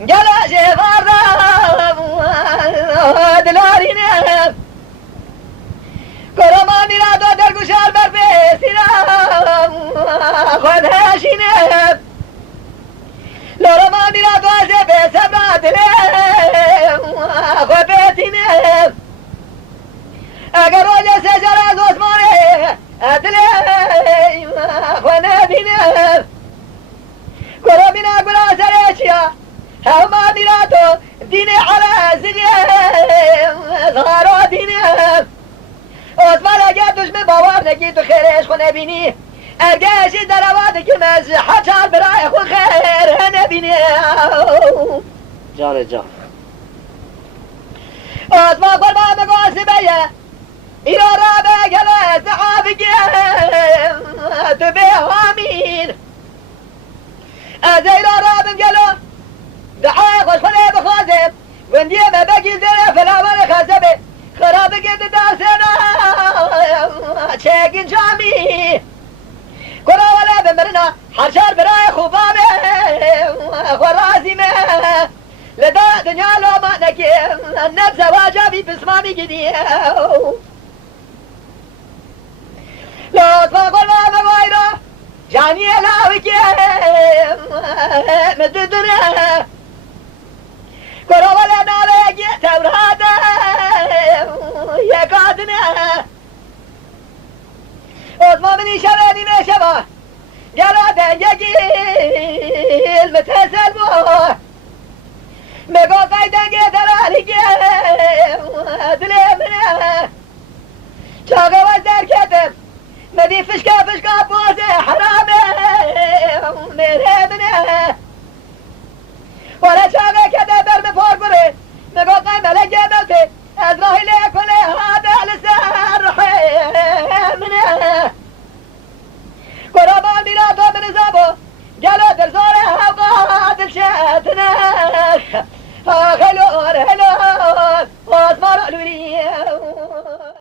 گلا شفاردم دلارینم کرما میرا دو در گوشار بر بسیرم خودشینم لورما میرا دو از بسبرا دلم خود بسینم اگر روز سجر از عثمانه دلم خود ندینم کرا مینا گلا سرچیا هما میرا تو دین علا زگم زغارو دینم عثمان اگر دشمن باور نگی تو خیرش خو نبینی ارگشی در آباد که مزی حچال برای خو خیر نبینی جان جان عثمان قربان بگوسی بیه ایرا را بگل صحابگیم تو به همین از ایرا را بگلو دعای خوش خونه بخوازم وندیه ببگی زره فلاوان خزبه خراب گرد دارسنا چگین جامی کرا ولا بمرنا حرشار برای خوبامه خرازیمه لدا دنیا لو ما نکیم نبز واجبی بسمامی گدیم لطفا قل ما بغيره جاني لاوكيم مددنا كرا ولا نالك تبرادا يا قادنا عثمان مني شباني ما شبه جلادا يجيل متسل بوه مقو قيدا قدر دلمنا شاقه وزر كتب مدي فشكا بوزي حرامي مرهبنا ولا شاقه كده برم فوربري مقو قيمة لجموتي ازراهي لكل هذا لسان رحمنا قرابا ميلاتو من زابو قالوا درزوري هوقات الشاتنا خلور واسمار قلولي